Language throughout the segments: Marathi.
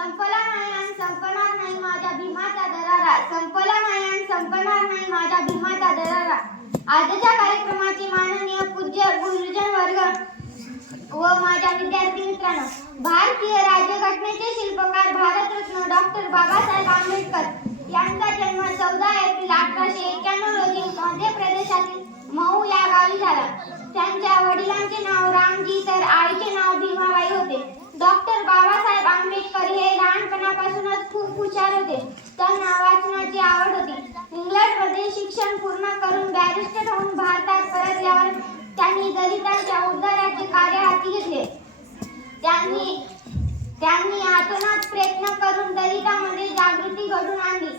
संपला नाही आणि संपणार नाही माझ्या भीमाचा दरारा. संपला नाही आणि संपणार नाही माझ्या भीमाचा दरारा. आजच्या कार्यक्रमाचे माननीय पूज्य गुरुजन वर्ग व माझ्या विद्यार्थी मित्रांनो, भारतीय राज्यघटनेचे शिल्पकार भारतरत्न डॉक्टर बाबासाहेब आंबेडकर यांचा जन्म 14 एप्रिल 1891 रोजी मध्य प्रदेशातील मऊ या गावी झाला. त्यांच्या वडिलांचे नाव रामजी तर आईचे नाव भीमाबाई होते. डॉक्टर बाबासाहेब आंबेडकर हे लहानपणापासूनच खूप हुशार होते. त्यांना वाचनाची आवड होती. इंग्लंडमध्ये शिक्षण पूर्ण करून बॅरिस्टर होऊन भारतात परतल्यावर त्यांनी दलितांच्या उद्धाराचे कार्य हाती घेतले. त्यांनी आतोनात प्रयत्न करून दलितांमध्ये जागृती घडवून आणली.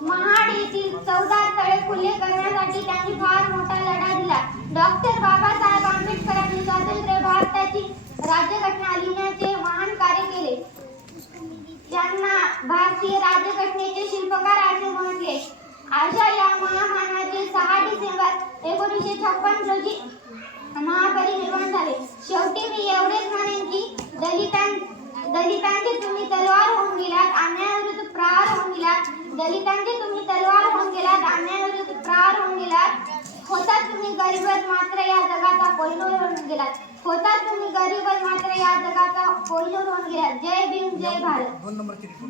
महाड येथील 14 तळे खुले करण्यासाठी त्यांनी फार मोठा लढा दिला. डॉक्टर बाबासाहेब आंबेडकरांनी स्वतंत्र भारताची राज्यघटना लिहिण्याचे महान कार्य केले. त्यांना भारतीय राज्यघटनेचे शिल्पकार असे म्हटले. अशा या महामानवाचे 6 डिसेंबर 1956 रोजी महापरिनिर्वाण झाले. शेवटी मी एवढेच म्हणेन की दलितांचे तुम्ही तलवार होऊन गेलात, अन्यायाविरुद्ध प्रहार होऊन गेलात. दलितांचे तुम्ही तलवार होऊन गेलात, अन्यायाविरुद्ध प्रहार होऊन गेलात. होतात तुम्ही गरीबच मात्र या जगाचा कोहिनूर होऊन गेलात. होतात तुम्ही गरीबच मात्र या जगाचा कोहिनूर होऊन गेलात. जय भीम, जय भारत.